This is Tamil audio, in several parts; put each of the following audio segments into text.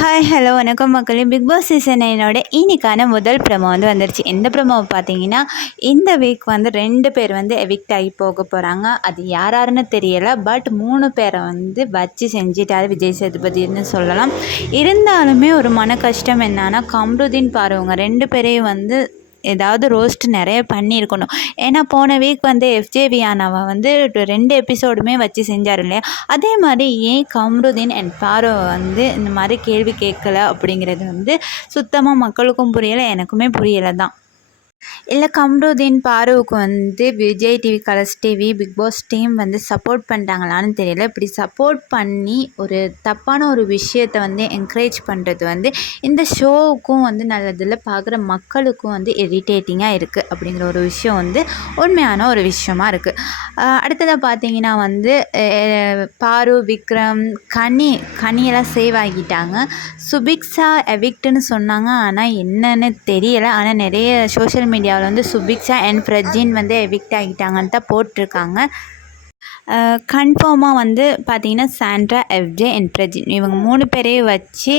ஹாய் ஹலோ வணக்கம் மக்களே. பிக் பாஸ் சீசன் 9ஓட இன்னைக்கான முதல் ப்ரோமோ வந்துருச்சு. எந்த ப்ரோமோவை பார்த்தீங்கன்னா, இந்த வீக் 2 பேர் எவிக்ட் ஆகி போக போகிறாங்க. அது யாருன்னு தெரியலை. பட் 3 பேரை வச்சு செஞ்சிட்டாரு விஜய் சேதுபதினு சொல்லலாம். இருந்தாலுமே ஒரு மன கஷ்டம் என்னன்னா, கம்ருதீன் பாருவங்க 2 பேரையும் ஏதாவது ரோஸ்ட் நிறைய பண்ணியிருக்கணும். ஏன்னா போன வீக் எஃப்ஜே வியானாவை 2 எபிசோடுமே வச்சு செஞ்சார் இல்லையா? அதே மாதிரி ஏன் கம்ருதீன் அண்ட் பாரோ இந்த மாதிரி கேள்வி கேட்கல அப்படிங்கிறது சுத்தமாக மக்களுக்கும் புரியலை, எனக்குமே புரியலை தான். இல்லை கம்ருதீன் பாருவுக்கு Vijay TV, Colors TV, Bigg Boss team support பண்ணிட்டாங்களான்னு தெரியல. இப்படி சப்போர்ட் பண்ணி ஒரு தப்பான ஒரு விஷயத்தை என்கரேஜ் பண்ணுறது இந்த ஷோவுக்கும் நல்லதில்லை, பார்க்குற மக்களுக்கும் இரிட்டேட்டிங்காக இருக்குது அப்படிங்கிற ஒரு விஷயம் உண்மையான ஒரு விஷயமா இருக்குது. அடுத்ததாக பார்த்தீங்கன்னா பாரு, விக்ரம், கனியெல்லாம் சேவ் ஆகிட்டாங்க. சுபிக்ஷா எவிக்ட்னு சொன்னாங்க, ஆனால் என்னன்னு தெரியலை. ஆனால் நிறைய சோஷியல் மீடியாவில் சுபிக்ஷா அண்ட் பிரஜின் எவிக்ட் ஆகிட்டாங்கன்னு தான் போட்டிருக்காங்க. கன்ஃபார்மாக பார்த்தீங்கன்னா சாண்ட்ரா, எஃப்ஜே அண்ட் பிரஜின் இவங்க 3 பேரையும் வச்சு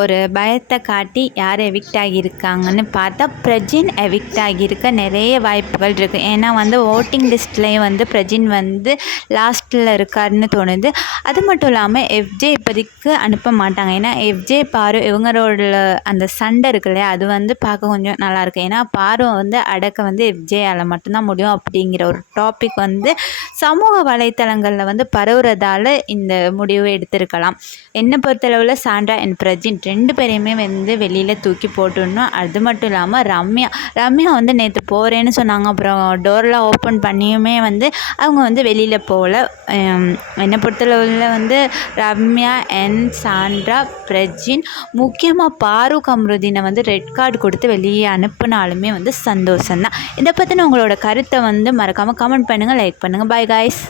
ஒரு பயத்தை காட்டி யார் எவிக்ட் ஆகியிருக்காங்கன்னு பார்த்தா பிரஜின் எவிக்ட் ஆகியிருக்க நிறைய வாய்ப்புகள் இருக்குது. ஏன்னா ஓட்டிங் லிஸ்ட்லேயும் பிரஜின் லாஸ்ட்டில் இருக்காருன்னு தோணுது. அது மட்டும் இல்லாமல் எஃப்ஜே இப்போதைக்கு அனுப்ப மாட்டாங்க. ஏன்னா எஃப்ஜே பாரு இவங்களோட அந்த சண்டை இருக்கு இல்லையா, அது பார்க்க கொஞ்சம் நல்லாயிருக்கு. ஏன்னா பாரு அடக்க எஃப்ஜேயால் மட்டும்தான் முடியும் அப்படிங்கிற ஒரு டாபிக் சமூக வலைத்தளங்களில் பரவுறதால இந்த முடிவை எடுத்திருக்கலாம். என்னை பொறுத்தளவில் சாண்ட்ரா அண்ட் பிரஜின் 2 பேரையுமே வெளியில் தூக்கி போட்டுடணும். அது மட்டும் இல்லாமல் ரம்யா நேற்று போகிறேன்னு சொன்னாங்க. அப்புறம் டோர்லாம் ஓப்பன் பண்ணியுமே அவங்க வெளியில் போகல. என்னை பொறுத்தளவில் ரம்யா அண்ட் சாண்ட்ரா, பிரஜின், முக்கியமாக பாரு கம்ருதீனை ரெட் கார்டு கொடுத்து வெளியே அனுப்புனாலுமே சந்தோஷம்தான். இதை பற்றின உங்களோட கருத்தை மறக்காமல் கமெண்ட் பண்ணுங்கள், லைக் பண்ணுங்கள். Bye guys.